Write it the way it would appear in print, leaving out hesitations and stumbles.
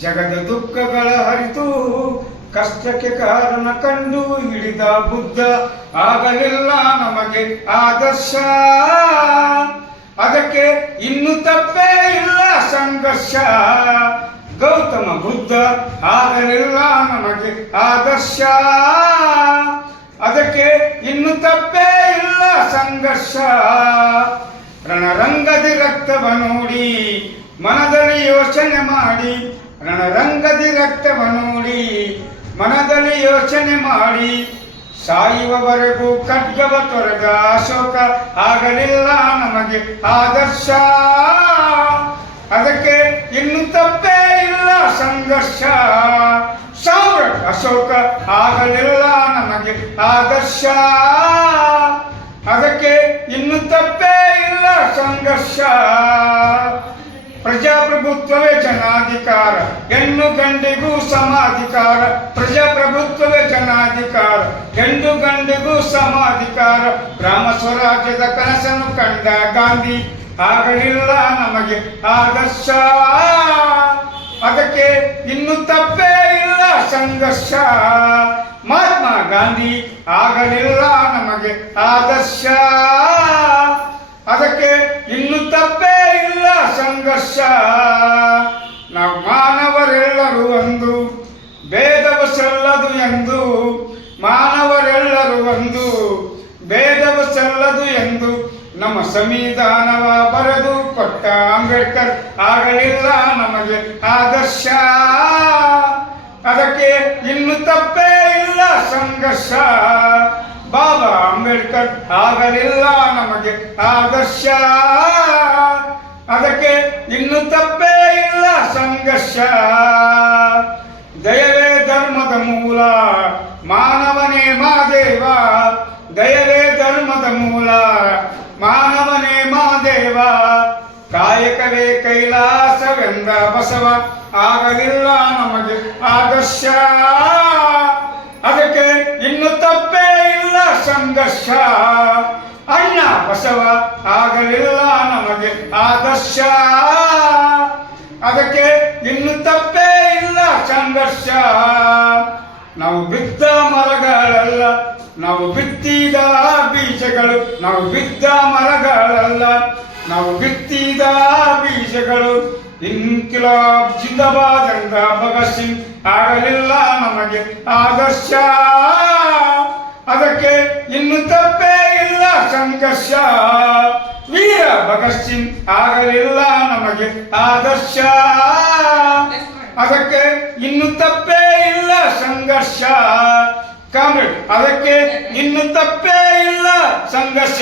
ಜಗದ ದುಃಖಗಳ ಹರಿತು ಕಷ್ಟಕ್ಕೆ ಕಾರಣ ಕಂಡು ಹಿಡಿದ ಬುದ್ಧ ಆಗಲಿಲ್ಲ ನಮಗೆ ಆದರ್ಶ. ಅದಕ್ಕೆ ಇನ್ನು ತಪ್ಪೇ ಇಲ್ಲ ಸಂಘರ್ಷ. ಗೌತಮ ಬುದ್ಧ ಆಗಲಿಲ್ಲ ನಮಗೆ ಆದರ್ಶ. ಅದಕ್ಕೆ ಇನ್ನು ತಪ್ಪೇ ಇಲ್ಲ ಸಂಘರ್ಷ. ರಣರಂಗದಿ ರಕ್ತವ ನೋಡಿ ಮನದಲ್ಲಿ ಯೋಚನೆ ಮಾಡಿ. ರಣರಂಗದಿ ರಕ್ತವ ನೋಡಿ ಮನದಲ್ಲಿ ಯೋಚನೆ ಮಾಡಿ. ಸಾಯುವವರೆಗೂ ಖಡ್ಗವ ತೊರೆದ ಅಶೋಕ ಆಗಲಿಲ್ಲ ನಮಗೆ ಆದರ್ಶ. ಅದಕ್ಕೆ ಇನ್ನು ತಪ್ಪೇ ಇಲ್ಲ ಸಂಘರ್ಷ. ಸಾಮ್ರಾಟ್ ಅಶೋಕ ಆಗಲಿಲ್ಲ ನಮಗೆ ಆದರ್ಶ. ಅದಕ್ಕೆ ಇನ್ನು ತಪ್ಪೇ ಇಲ್ಲ ಸಂಘರ್ಷ. ಪ್ರಜಾಪ್ರಭುತ್ವವೇ ಜನಾಧಿಕಾರ, ಹೆಣ್ಣು ಗಂಡಿಗೂ ಸಮಾಧಿಕಾರ. ಪ್ರಜಾಪ್ರಭುತ್ವವೇ ಜನಾಧಿಕಾರ, ಹೆಣ್ಣು ಗಂಡಿಗೂ ಸಮಾಧಿಕಾರ. ಗ್ರಾಮ ಸ್ವರಾಜ್ಯದ ಕನಸನ್ನು ಕಂಡ ಗಾಂಧಿ ಆಗಲಿಲ್ಲ ನಮಗೆ ಆದರ್ಶ. ಅದಕ್ಕೆ ಇನ್ನು ತಪ್ಪೇ ಇಲ್ಲ ಸಂಘರ್ಷ. ಮಹಾತ್ಮ ಗಾಂಧಿ ಆಗಲಿಲ್ಲ ನಮಗೆ ಆದರ್ಶ. ಅದಕ್ಕೆ ಇನ್ನು ತಪ್ಪೇ ಇಲ್ಲ ಸಂಘರ್ಷ. ನಾವು ಮಾನವರೆಲ್ಲರೂ ಒಂದು, ಭೇದವು ಸಲ್ಲದು ಎಂದು. ಮಾನವರೆಲ್ಲರೂ ಒಂದು, ಭೇದವು ಸಲ್ಲದು ಎಂದು ನಮ್ಮ ಸಂವಿಧಾನವ ಬರೆದು ಕೊಟ್ಟ ಅಂಬೇಡ್ಕರ್ ಆಗಲಿಲ್ಲ ನಮಗೆ ಆದರ್ಶ. ಅದಕ್ಕೆ ಇನ್ನು ತಪ್ಪೇ ಇಲ್ಲ ಸಂಘರ್ಷ. ಬಾಬಾ ಅಂಬೇಡ್ಕರ್ ಆಗಲಿಲ್ಲ ನಮಗೆ ಆದರ್ಶ. ಅದಕ್ಕೆ ಇನ್ನು ತಪ್ಪೇ ಇಲ್ಲ ಸಂಘರ್ಷ. ದಯವೇ ಧರ್ಮದ ಮೂಲ, ಮಾನವನೇ ಮಾದೇವ. ದಯವೇ ಧರ್ಮದ ಮೂಲ, ಮಾನವನೇ ಮಾದೇವ. ಕಾಯಕವೇ ಕೈಲಾಸವೆಂದ ಬಸವ ಆಗಲಿಲ್ಲ ನಮಗೆ ಆದರ್ಶ. ಅದಕ್ಕೆ ಇನ್ನು ತಪ್ಪೇ ಇಲ್ಲ ಸಂಘರ್ಷ. ಅಣ್ಣ ಬಸವ ಆಗಲಿಲ್ಲ ನಮಗೆ ಆದರ್ಶ. ಅದಕ್ಕೆ ಇನ್ನು ತಪ್ಪೇ ಇಲ್ಲ ಸಂಘರ್ಷ. ನಾವು ಬಿದ್ದ ಮರಗಳಲ್ಲ, ನಾವು ಬಿತ್ತಿದ ಬೀಜಗಳು. ನಾವು ಬಿದ್ದ ಮರಗಳಲ್ಲ, ನಾವು ಬಿತ್ತಿದ ಬೀಜಗಳು. ಇನ್ಕಿಲಾಬ್ ಜಿಂದಾಬಾದ್ ಎಂದ ಭಗತ್ ಸಿಂಗ್ ಆಗಲಿಲ್ಲ ನಮಗೆ ಆದರ್ಶ. ಅದಕ್ಕೆ ಇನ್ನು ತಪ್ಪೇ ಇಲ್ಲ ಸಂಘರ್ಷ. ವೀರ ಭಗತ್ ಸಿಂಗ್ ಆಗಲಿಲ್ಲ ನಮಗೆ ಆದರ್ಶ. ಅದಕ್ಕೆ ಇನ್ನು ತಪ್ಪೇ ಇಲ್ಲ ಸಂಘರ್ಷ. ಕಾಮ್ರೇಡ್, ಅದಕ್ಕೆ ಇನ್ನು ತಪ್ಪೇ ಇಲ್ಲ ಸಂಘರ್ಷ.